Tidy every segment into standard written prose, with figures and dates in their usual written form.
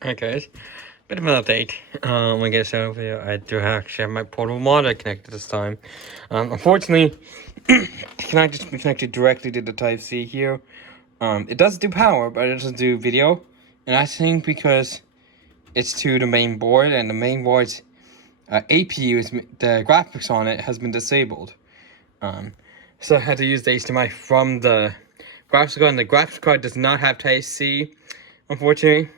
Hi guys, bit of an update. I guess over here I do actually have my portable monitor connected this time. Unfortunately, it cannot just be connected directly to the Type C here. It does do power, but it doesn't do video. And I think because it's to the main board, and the main board's APU, the graphics on it has been disabled. So I had to use the HDMI from the graphics card, and the graphics card does not have Type C, unfortunately.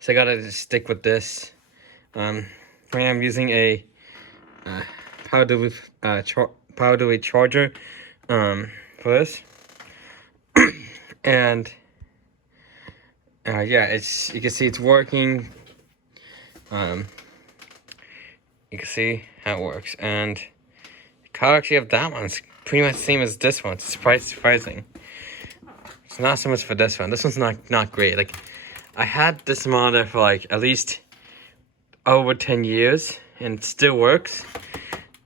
So I gotta just stick with this. Right now I'm using a power delivery charger for this, and yeah, you can see it's working. You can see how it works, and the color actually of that one's pretty much the same as this one. It's surprising. It's not so much for this one. This one's not great. Like, I had this monitor for like at least over 10 years and it still works.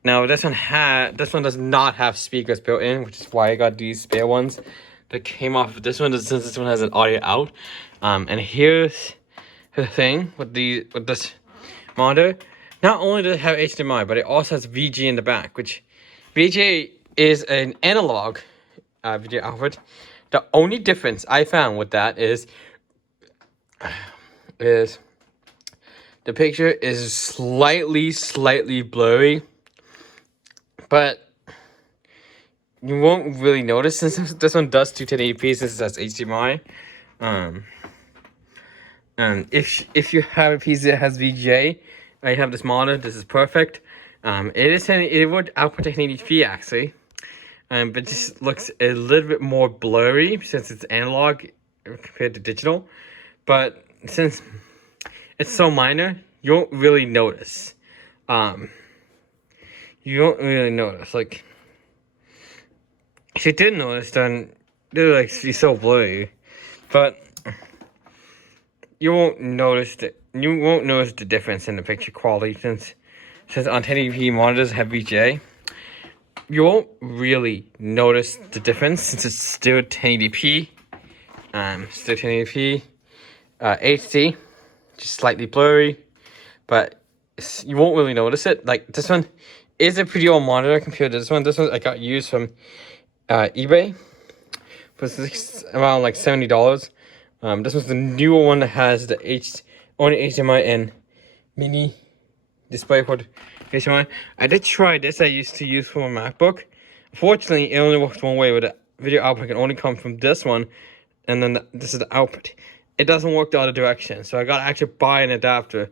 Now this one does not have speakers built in, which is why I got these spare ones that came off of this one, since this one has an audio out. And here's the thing with this monitor. Not only does it have HDMI, but it also has VGA in the back, which VGA is an analog video output. The only difference I found with that is the picture is slightly blurry, but you won't really notice since this one does 21080p since it has HDMI. If you have a PC that has VGA, I have this monitor. This is perfect. It would output 1080p actually, but it just looks a little bit more blurry since it's analog compared to digital. But since it's so minor, you won't really notice. You don't really notice. Like, if you did notice, then they're like be so blurry. But you won't notice the difference in the picture quality since on 1080p monitors have VGA. You won't really notice the difference since it's still 1080p. Still 1080p. HD, just slightly blurry, but you won't really notice it. Like, this one is a pretty old monitor compared to this one. This one I got used from eBay for around like $70. This was the newer one that has the only HDMI and mini display port HDMI. I did try this. I used to use for my MacBook. Fortunately, it only works one way, where the video output can only come from this one, and then this is the output. It doesn't work the other direction, so I gotta actually buy an adapter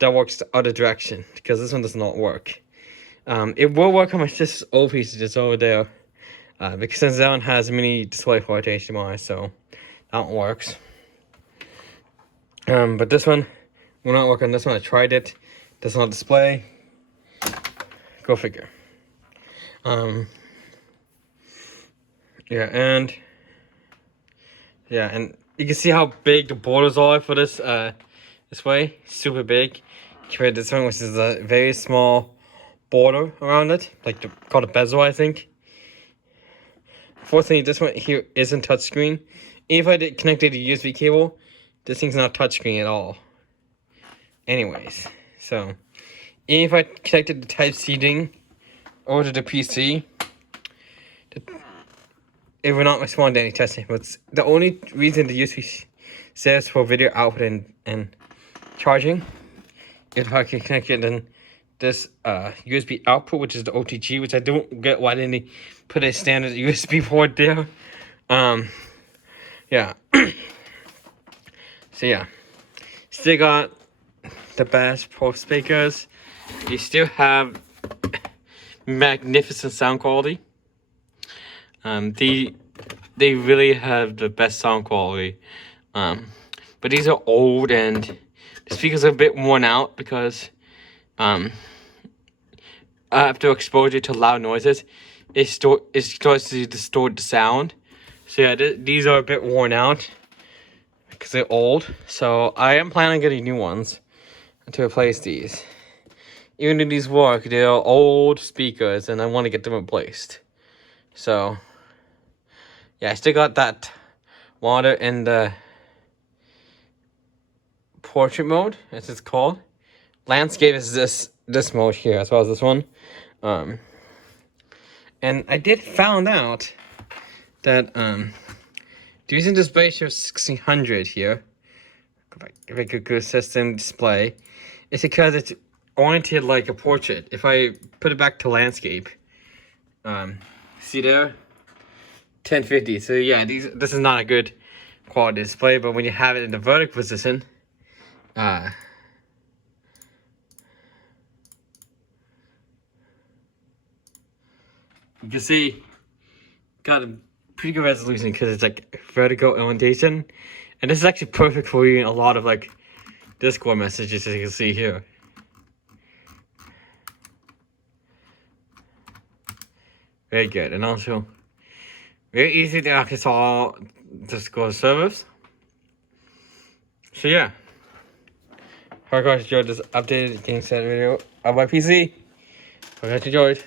that works the other direction because this one does not work. It will work on my sister's old PC just over there, because since that one has mini display port HDMI, so that one works. But this one will not work on this one. I tried it. Does not display. Go figure. Yeah, and you can see how big the borders are for this display. Super big. Compared to this one, which is a very small border around it, like called a bezel, I think. Fortunately, this one here isn't touchscreen. If I did connect it to USB cable, this thing's not touchscreen at all. Anyways, so if I connected the Type C thing over to the PC, it will not respond to any testing. But the only reason the USB says for video output and charging, if I can connect it in this USB output, which is the OTG, which I don't get why didn't they put a standard USB port there. Yeah. So yeah, still got the best Pro speakers. You still have magnificent sound quality. They really have the best sound quality. But these are old and the speakers are a bit worn out because after exposure to loud noises, it starts to distort the sound. So yeah, these are a bit worn out because they're old. So I am planning on getting new ones to replace these. Even if these work, they're old speakers and I want to get them replaced. So yeah, I still got that monitor in the portrait mode, as it's called. Landscape is this mode here, as well as this one. And I did found out that the reason display shows 1600 here, if I could go system display, is because it's oriented like a portrait. If I put it back to landscape, see there, 1050. So yeah, this is not a good quality display. But when you have it in the vertical position, you can see got a pretty good resolution because it's like vertical orientation, and this is actually perfect for reading a lot of like Discord messages, as you can see here. Very good, and also very easy to access all Discord servers. So yeah, hope you guys enjoyed this updated game set video of my PC. Hope you guys enjoyed.